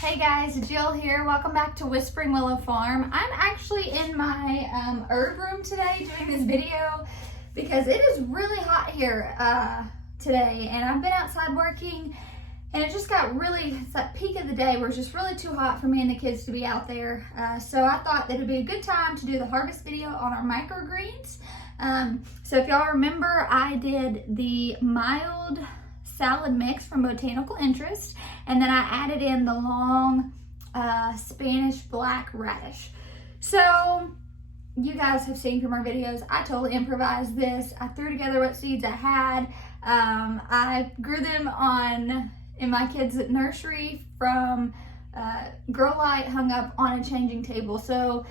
Hey guys, Jill here. Welcome back to Whispering Willow Farm. I'm actually in my herb room today doing this video because it is really hot here today, and I've been outside working and it just got really, it's that peak of the day where it's just really too hot for me and the kids to be out there. So I thought that it'd be a good time to do the harvest video on our microgreens. So if y'all remember, I did the mild salad mix from Botanical Interest, and then I added in the long Spanish black radish. So you guys have seen from our videos, I totally improvised this. I threw together what seeds I had. I grew them in my kids' nursery from grow light hung up on a changing table. So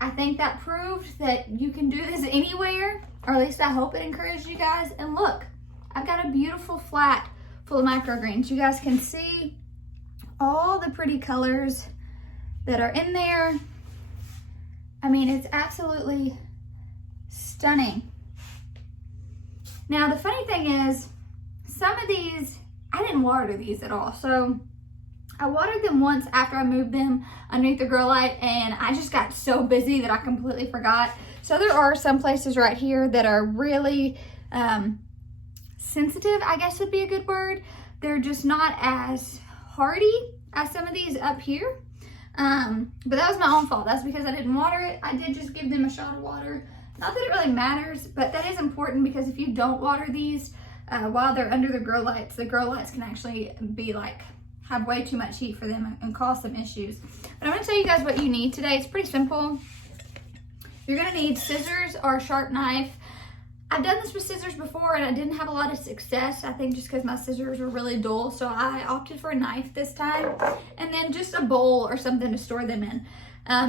I think that proved that you can do this anywhere, or at least I hope it encouraged you guys. And look, I've got a beautiful flat full of microgreens. You guys can see all the pretty colors that are in there. I mean, it's absolutely stunning. Now, the funny thing is, some of these, I didn't water these at all. So I watered them once after I moved them underneath the grow light, and I just got so busy that I completely forgot. So there are some places right here that are really sensitive, I guess would be a good word. They're just not as hardy as some of these up here. But that was my own fault. That's because I didn't water it. I did just give them a shot of water. Not that it really matters, but that is important, because if you don't water these while they're under the grow lights can actually be like, have way too much heat for them and cause some issues. But I'm gonna tell you guys what you need today. It's pretty simple. You're gonna need scissors or a sharp knife. I've done this with scissors before and I didn't have a lot of success. I think just because my scissors were really dull. So I opted for a knife this time. And then just a bowl or something to store them in.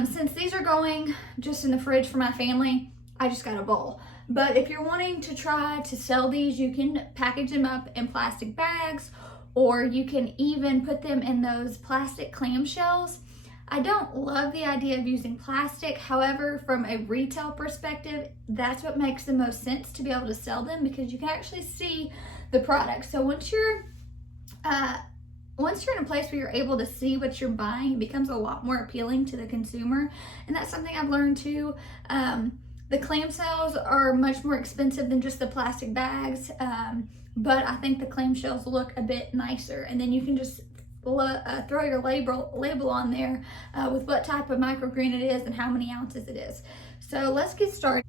Since these are going just in the fridge for my family, I just got a bowl. But if you're wanting to try to sell these, you can package them up in plastic bags, or you can even put them in those plastic clamshells. I don't love the idea of using plastic. However, from a retail perspective, that's what makes the most sense to be able to sell them, because you can actually see the product. So once you're in a place where you're able to see what you're buying, it becomes a lot more appealing to the consumer. And that's something I've learned too. The clamshells are much more expensive than just the plastic bags. But I think the clamshells look a bit nicer, and then you can just throw your label on there with what type of microgreen it is and how many ounces it is. So let's get started.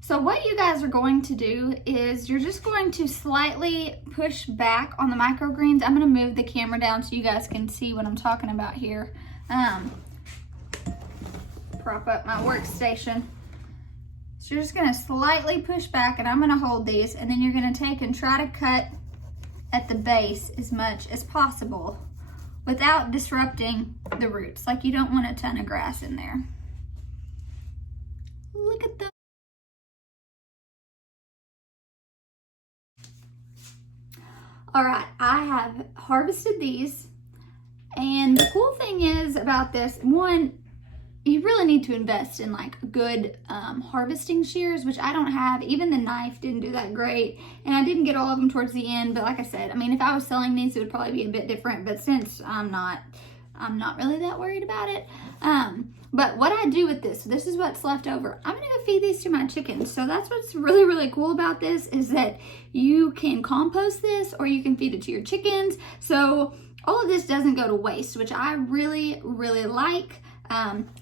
So what you guys are going to do is you're just going to slightly push back on the microgreens. I'm going to move the camera down so you guys can see what I'm talking about here. Prop up my workstation. So you're just going to slightly push back, and I'm going to hold these, and then you're going to take and try to cut at the base as much as possible without disrupting the roots. Like, you don't want a ton of grass in there. Look at the... All right, I have harvested these, and the cool thing is about this, one, you really need to invest in like good harvesting shears, which I don't have. Even the knife didn't do that great, and I didn't get all of them towards the end. But like I said, I mean, if I was selling these, it would probably be a bit different. But since I'm not really that worried about it. But what I do with this is what's left over. I'm gonna go feed these to my chickens. So that's what's really, really cool about this, is that you can compost this or you can feed it to your chickens. So all of this doesn't go to waste, which I really, really like.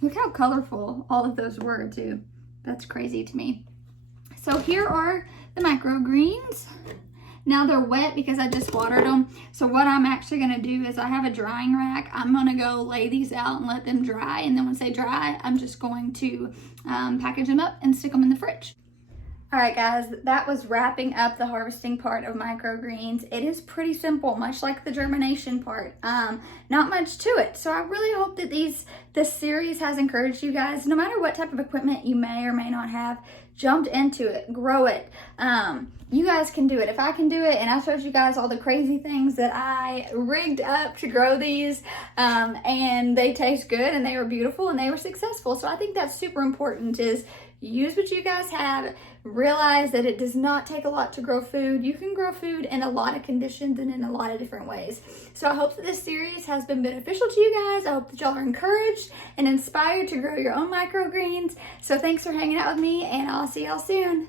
Look how colorful all of those were too. That's crazy to me. So here are the microgreens. Now they're wet because I just watered them. So what I'm actually gonna do is, I have a drying rack. I'm gonna go lay these out and let them dry. And then once they dry, I'm just going to package them up and stick them in the fridge. All right, guys, that was wrapping up the harvesting part of microgreens. It is pretty simple, much like the germination part. Not much to it. So I really hope that this series has encouraged you guys. No matter what type of equipment you may or may not have, jump into it, grow it. You guys can do it. If I can do it, and I showed you guys all the crazy things that I rigged up to grow these, and they taste good and they were beautiful and they were successful. So I think that's super important, is use what you guys have. Realize that it does not take a lot to grow food. You can grow food in a lot of conditions and in a lot of different ways. So I hope that this series has been beneficial to you guys. I hope that y'all are encouraged and inspired to grow your own microgreens. So thanks for hanging out with me, and I'll see y'all soon.